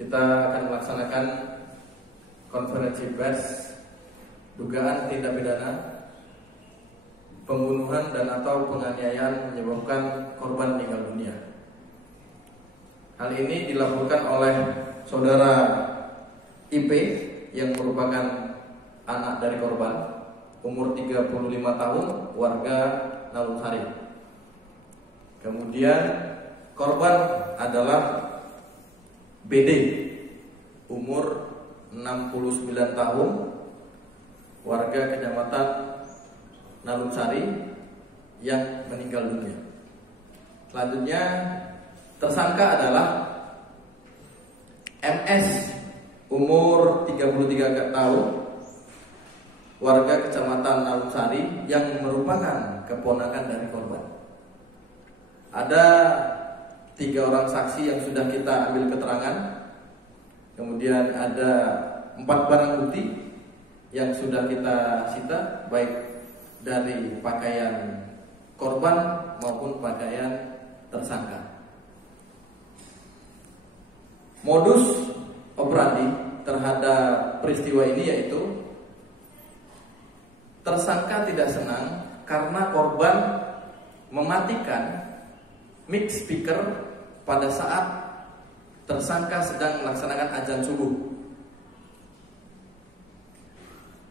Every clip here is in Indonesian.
kita akan melaksanakan konferensi pers dugaan tindak pidana pembunuhan dan atau penganiayaan menyebabkan korban meninggal dunia. Hal ini dilaporkan oleh saudara IP yang merupakan anak dari korban, umur 35 tahun, warga Nalungsari. Kemudian korban adalah BD, umur 69 tahun, warga Kecamatan Nalungsari yang meninggal dunia. Selanjutnya tersangka adalah MS, umur 33 tahun, warga Kecamatan Nalungsari yang merupakan keponakan dari korban. Ada 3 orang saksi yang sudah kita ambil keterangan. Kemudian ada 4 barang bukti yang sudah kita sita, baik dari pakaian korban maupun pakaian tersangka. Modus operandi terhadap peristiwa ini yaitu tersangka tidak senang karena korban mematikan mic speaker pada saat tersangka sedang melaksanakan azan subuh.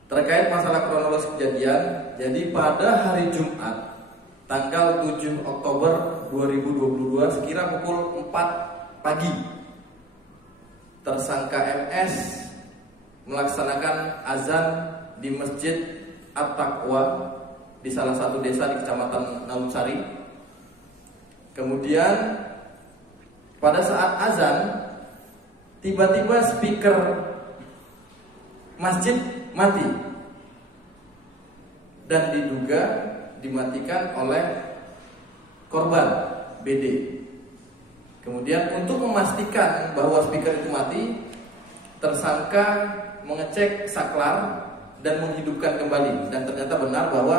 Terkait masalah kronologis kejadian, jadi pada hari Jumat tanggal 7 Oktober 2022 sekira pukul 4 pagi, tersangka MS melaksanakan azan di Masjid At-Taqwa di salah satu desa di Kecamatan Nalungsari. Kemudian pada saat azan, tiba-tiba speaker masjid mati dan diduga dimatikan oleh korban BD. Kemudian untuk memastikan bahwa speaker itu mati, tersangka mengecek saklar dan menghidupkan kembali, dan ternyata benar bahwa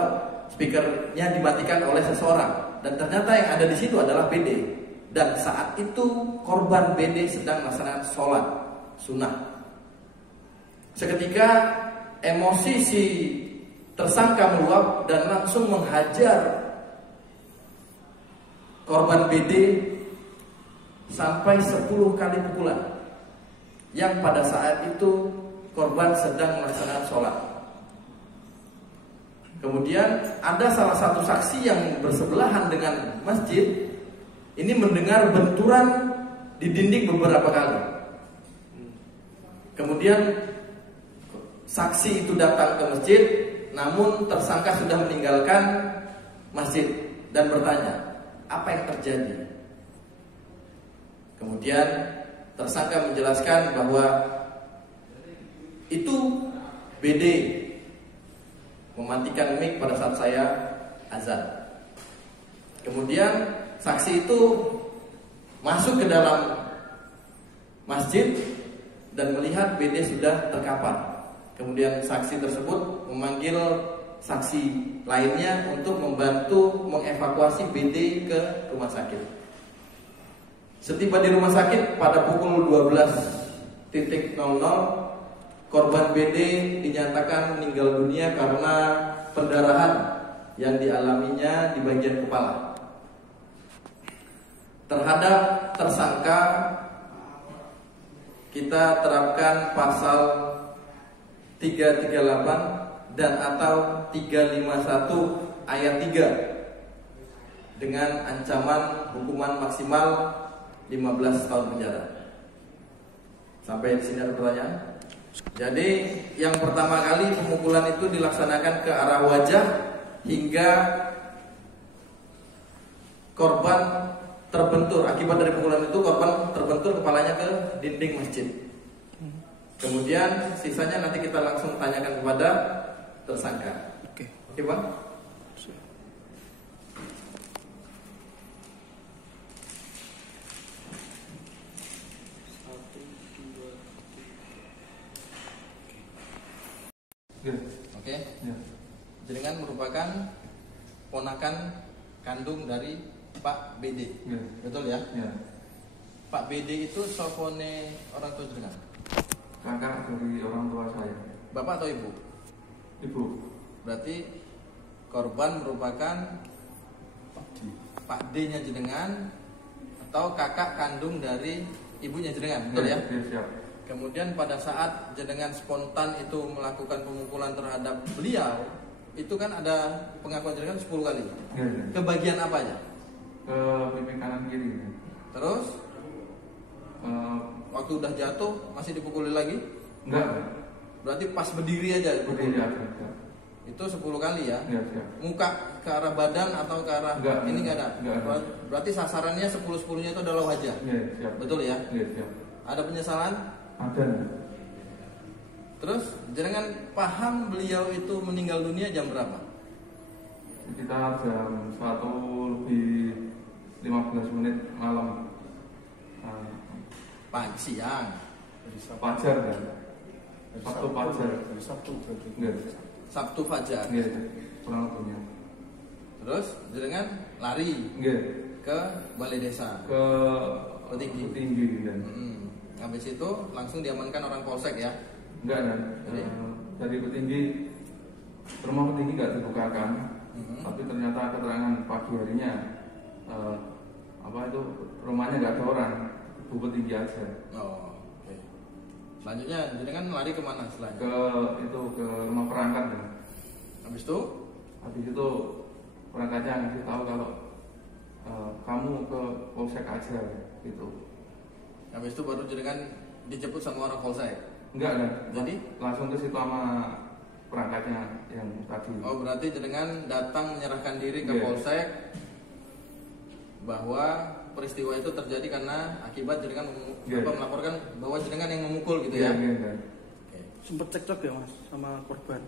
speakernya dimatikan oleh seseorang. Dan ternyata yang ada di situ adalah BD. Dan saat itu korban BD sedang melaksanakan sholat sunnah. Seketika emosi si tersangka meluap dan langsung menghajar korban BD sampai 10 kali pukulan, yang pada saat itu korban sedang melaksanakan sholat. Kemudian ada salah satu saksi yang bersebelahan dengan masjid ini mendengar benturan di dinding beberapa kali. Kemudian saksi itu datang ke masjid, namun tersangka sudah meninggalkan masjid dan bertanya, apa yang terjadi? Kemudian tersangka menjelaskan bahwa itu BD mematikan mic pada saat saya azan. Kemudian saksi itu masuk ke dalam masjid dan melihat BD sudah terkapar. Kemudian saksi tersebut memanggil saksi lainnya untuk membantu mengevakuasi BD ke rumah sakit. Setiba di rumah sakit pada pukul 12.00, korban BD dinyatakan meninggal dunia karena pendarahan yang dialaminya di bagian kepala. Terhadap tersangka kita terapkan pasal 338 dan atau 351 ayat 3 dengan ancaman hukuman maksimal 15 tahun penjara. Sampai di sini ada pertanyaan? Jadi yang pertama kali pemukulan itu dilaksanakan ke arah wajah hingga korban terbentur. Akibat dari pukulan itu korban terbentur kepalanya ke dinding masjid. Kemudian sisanya nanti kita langsung tanyakan kepada tersangka. Oke, Bang. Oke. Jenengan merupakan ponakan kandung dari Pak BD, betul ya? Pak BD itu sopone orang tua jenengan? Kakak dari orang tua saya. Bapak atau ibu? Ibu. Berarti korban merupakan Pak D-nya jenengan atau kakak kandung dari ibunya jenengan, betul ya? Iya, siap. Kemudian pada saat jenengan spontan itu melakukan pemukulan terhadap beliau, itu kan ada pengakuan jenengan 10 kali. Iya, iya. Ke bagian apa aja? Ke pipi kanan kiri. Terus waktu udah jatuh masih dipukuli lagi? Enggak. Berarti pas berdiri aja dipukul? Berdiri aja. Siap. Itu 10 kali ya? Iya, siap. Muka ke arah badan atau ke arah Enggak, ini enggak ada? enggak. Berarti sasarannya 10-10-nya itu adalah wajah? Iya, siap. Betul ya? Iya, siap. Ada penyesalan? Ada. Terus jenengan paham beliau itu meninggal dunia jam berapa? Sekitar jam 1:15 malam. Pagi, siang, Fajar kan? Sabtu fajar. Sabtu berarti. Enggak. Sabtu fajar. Iya, kurang lebihnya. Terus jenengan lari Enggak. ke balai desa. Ke Petinggi. Petinggi kan. Habis itu langsung diamankan orang polsek ya. Enggak kan? Jadi? Dari petinggi, rumah petinggi nggak dibukakan, tapi ternyata keterangan pagi harinya rumahnya nggak ada orang, bu petinggi aja. Oh, oke. Selanjutnya jenengan lari kemana setelahnya? Ke rumah perangkat ya. Habis itu Habis itu perangkatnya ngasih tahu kalau kamu ke polsek aja gitu. Habis itu baru jenengan dijemput sama orang polsek. Enggak kan? Jadi Langsung ke situ sama perangkatnya yang tadi. oh berarti jenengan datang menyerahkan diri ke Iya. polsek bahwa peristiwa itu terjadi karena akibat jenengan Iya. melaporkan bahwa jenengan yang memukul gitu Iya, ya. iya, kan. Oke. Sempet cekcok ya mas sama korban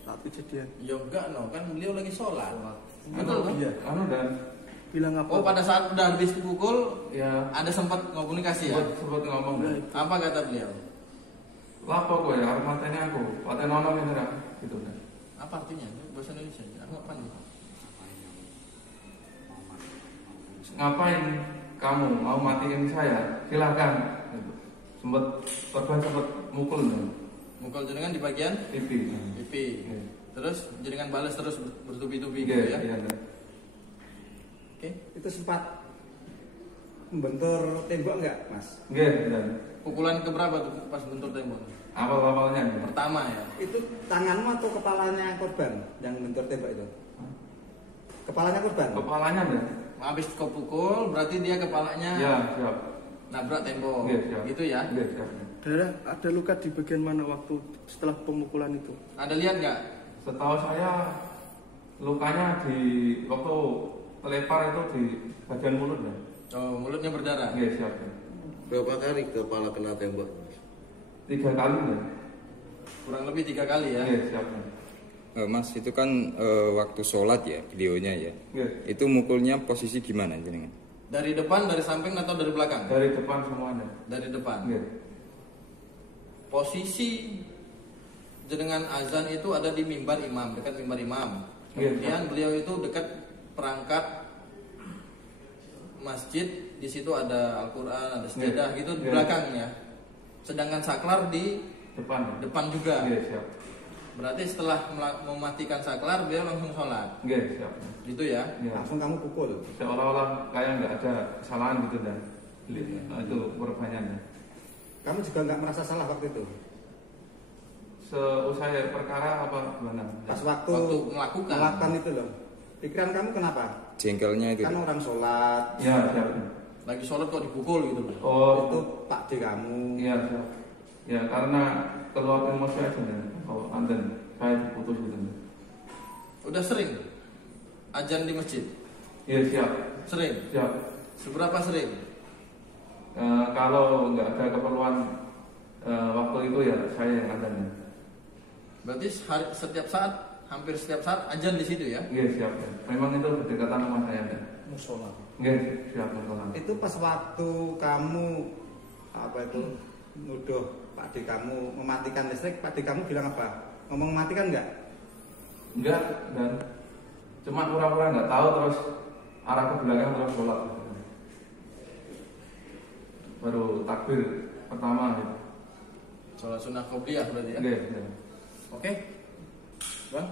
saat kejadian. Ya enggak no, kan beliau lagi sholat. Betul Betul kan? iya. Dan Bilang apa? Oh pada saat udah habis dipukul ya ada sempat komunikasi ya? sebut ngomong. Nah, Apa kata beliau? Lapo kok ya, arep mateni aku. Paten ono ini kan gitu kan. Apa artinya? Bahasa Indonesia. Apa nih? Ngapain kamu mau matiin saya? Silakan. Gitu. Korban sempet mukul kan. Mukul jenengan di bagian Pipi. pipi. Iya. Terus jenengan balas terus bertubi-tubi Iya, gitu ya? iya, kan. Oke. Itu sempat membentur tembok enggak, Mas? Nggih, dan Pukulan keberapa tuh pas bentur tembok? awal-awalnya ya. Pertama ya. Itu tanganmu atau kepalanya korban yang membentur tembok itu? Kepalanya korban? Kepalanya ya. Habis kau pukul berarti dia kepalanya Ya, siap. nabrak tembok. Iya, siap. Gitu ya. Iya, siap. ada luka di bagian mana waktu setelah pemukulan itu? Ada lihat nggak? Setahu saya lukanya di waktu telepar itu di bagian mulut ya. Oh, mulutnya berdarah. Iya, siap. Berapa kali kepala kena tembok? 3 kali ya. Kurang lebih 3 kali ya. Iya, siap. Mas itu kan waktu sholat ya videonya ya. Iya. Itu mukulnya posisi gimana jenengan? Dari depan, dari samping atau dari belakang? Dari depan semuanya. Dari depan. Iya. Posisi jenengan azan itu ada di mimbar imam, dekat mimbar imam. Iya. Kemudian beliau itu dekat perangkat masjid, di situ ada Al-Qur'an, ada sejadah gitu di Iya. belakangnya. Sedangkan saklar di Depan. Ya? depan juga. Iya, siap. Berarti setelah mematikan saklar beliau langsung sholat. Iya, siap. Gitu ya. Iya. Langsung kamu pukul. Seolah-olah kayak nggak ada kesalahan gitu dan itu korbannya. Kamu juga nggak merasa salah waktu itu? Seusai perkara apa gimana? Pas waktu melakukan itu loh. Pikiran kamu kenapa? Jengkelnya itu. Kan orang sholat. Ya, siap. lagi sholat kok dipukul gitu. Oh, Itu Pak D kamu. iya, siap. Ya, karena keluar emosi aja kan. Kalau anten saya putus gitu. Udah sering azan di masjid? Iya, siap. Sering? Siap. Seberapa sering? Kalau nggak ada keperluan waktu itu ya saya yang anten. Berarti setiap saat, hampir setiap saat azan di situ ya? Iya, siap. Ya. Memang itu berdekatan sama saya ya. Musola. Iya, siap masalah. Itu pas waktu kamu apa itu nuduh Pak D kamu mematikan listrik, Pak D kamu bilang apa? Ngomong mematikan nggak? Enggak, dan cuma pura-pura nggak tahu terus arah ke belakang terus sholat. baru takbir pertama gitu. Sholat sunnah qobliyah berarti ya. Nggih, nggih. Oke. Bang.